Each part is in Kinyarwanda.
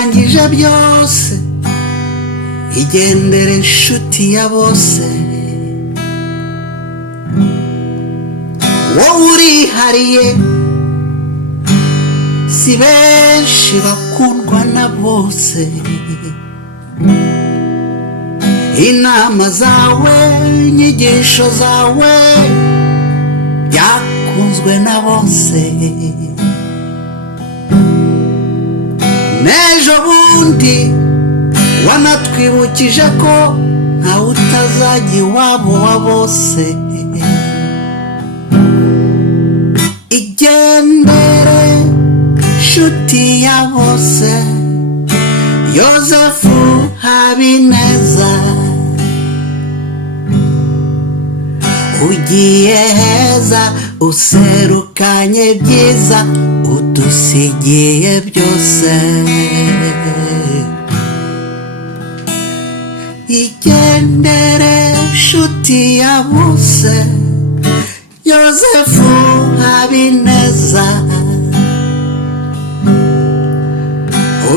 urangije byose, igendere inshuti ya bose. Wowe urihariye, si benshi bakundwa na bose. Inama zawe, inyigisho zawe byakunzwe na bose. N'ejo bundi wanatwibukije ko ntawe utazajya iwabo wa bose. Igendere nshuti ya bose, Yozefu Habineza. Ugiye heza, userukanye byiza, udusigiye byose. Igendere nshuti ya bose, Yozefu Habineza.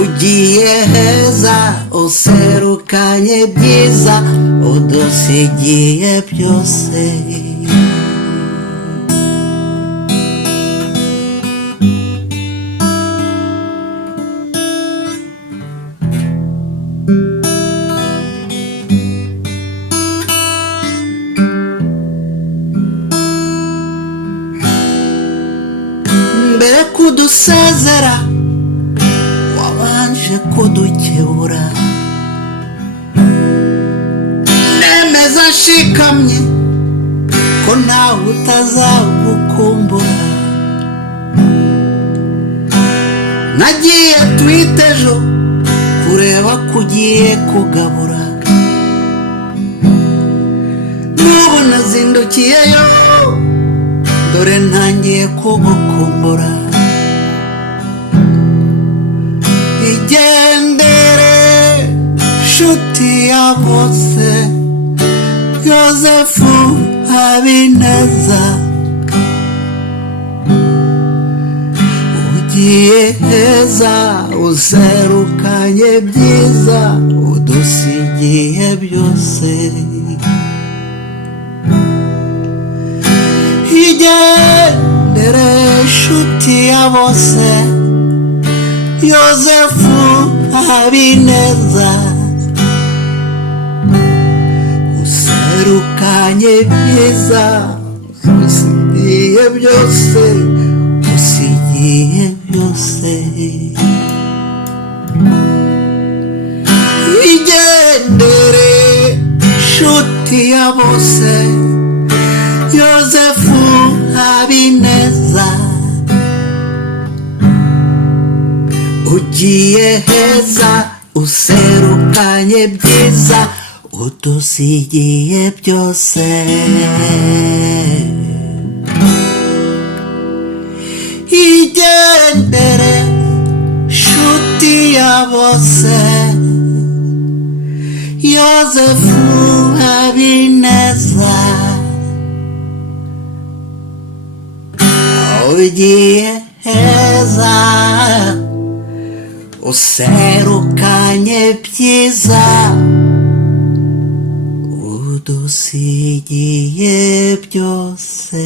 Ugiye heza, userukanye byiza, udusigiye byose. Mbere kudusezera wabanje kudukebura. Nemeza nshikamye ko ntawe utazagukumbura. Nagiye twite ejo kureba kugiye kugabura. N'ubu nazindukiyeyo, dore ntangiye kugukumbura. Igendere nshuti ya bose, Yozefu Habineza. Ugiye heza, userukanye byiza, udusigiye byose. Igendere nshuti ya bose, Yozefu Habineza. Userukanye byiza, usigiye byose, usigiye byose. Igendere nshuti ya bose, Yozefu Habineza. Ugiye heza, userukanye byiza, udusigiye byose. Igendere nshuti ya bose, Yozefu Habineza. Ugiye heza, userukanye byiza, udusigiye byose.